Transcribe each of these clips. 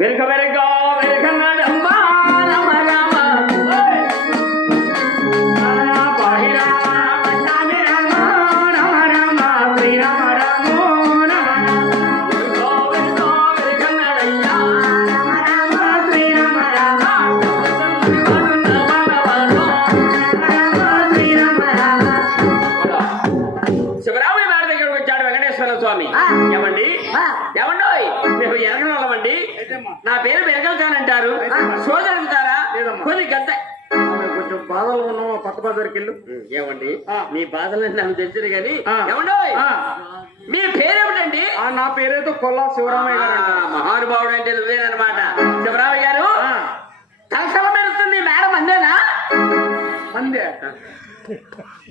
వెనుక వెనుక వెనుకన్నాడమ్మ రామ రామ స్వామి ఏమండి ఏమండో మేము ఎరగనమండి నా పేరు బెరగల్ అంటారు సోదరుతారా కొద్ది గద్ద కొంచెం బాధలు ఉన్నావు పక్క బజార్కి వెళ్ళు ఏమండి మీ బాధలు నాకు తెలిసింది కానీ ఏమండో మీ పేరేమిటండి నా పేరేదో కొల్లా శివరామయ్య గారు మహానుభావుడు అంటే నువ్వేనమాట శివరామయ్య గారు తలసమ పెడుతుంది మేడం మందేనా మందే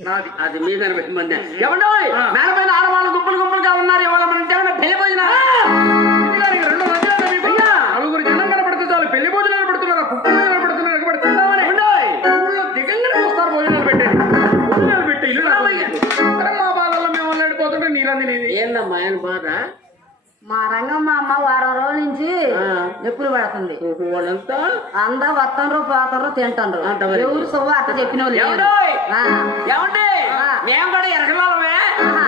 నాది అది మీ మంది ఏమండో మేడ పైన ఆడవాళ్ళు గుంపులు గుంపులుగా ఉన్నారు ఇవాళ మనం పెళ్లి భోజనాలు నలుగురు జనం కనపడితే చాలు పెళ్లి భోజనాలు పెడుతున్నారు కుప్పలు పెడుతున్నారు ఊళ్ళో దిగంగానే వస్తారు భోజనాలు పెట్టేది భోజనాలు పెట్టి ఇల్లు మా బాధల్లో మేము వెళ్ళిపోతుంటే నీరంది నీది ఏందమ్మా ఆయన బాధ మా రంగమ్మ అమ్మ వారం రోజుల నుంచి నొప్పులు పడుతుంది వాళ్ళంతా అందా వస్తాను పోతారు తింటారు ఎవరు సువ్వ అట్ట చెప్పిన ఏమండి మేము కూడా ఎరగలమే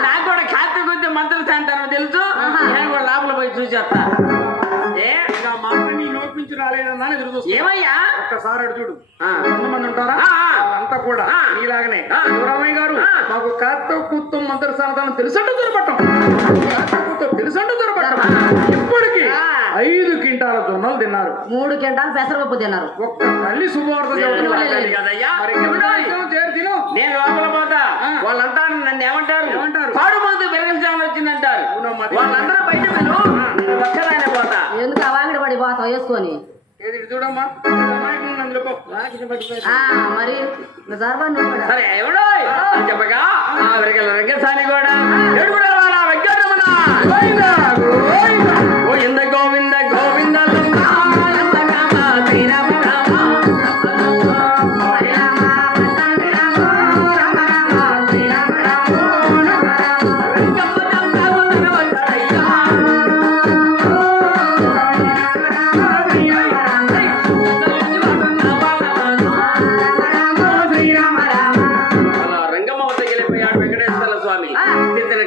నాకు కూడా ఖాతా కొద్ది మంత్రులు తింటాను తెలుసు నేను కూడా లోపల పోయి చూసేస్తా నీ నోపించి రాలేదన్నా ఎదురు చూస్తా ఏమయ్యా ఒక్కసారి అడు చూడు ఎంతమంది ఉంటారా అంతా కూడా నీలాగనే శివరామయ్య గారు మాకు కాస్త కూర్తో మంత్రి స్థానం తెలుసంటూ దొరపట్టం తెలుసంటూ దొరపట్టం ఇప్పటికి 5 క్వింటాల జొన్నలు తిన్నారు 3 క్వింటాలు పెసరపప్పు తిన్నారు ఒక్క తల్లి శుభవార్త నేను లోపల పోతా వాళ్ళంతా నన్ను ఏమంటారు పాడు మందు బెరగల్చాలని వచ్చిందంటారు వాళ్ళందరూ బయట పక్కదానే పోతా ఎందుకు అవాంగడి పడి పోతావు వేసుకొని చూడమ్మా మరి సరే ఎవడో చెప్పగా రంగసాని కూడా గోవింద గోవింద గోవింద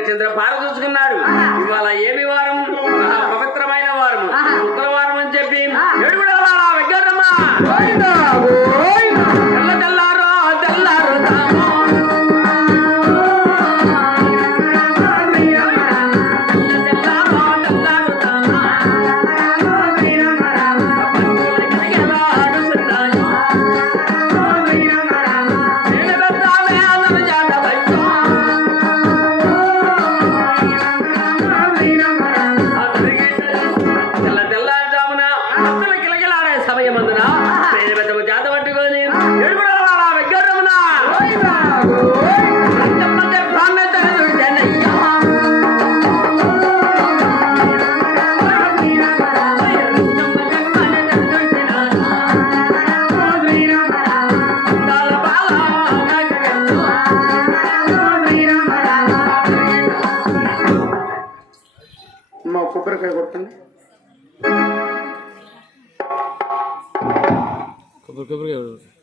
చంద్ర పార చూసుకున్నాడు ఇవాళ ఏమి వారం పవిత్రమైన వారం శుక్రవారం అని చెప్పి తెల్లారో తెల్లారు కొబ్బరికాయ కొట్టండి కొబ్బరికాయ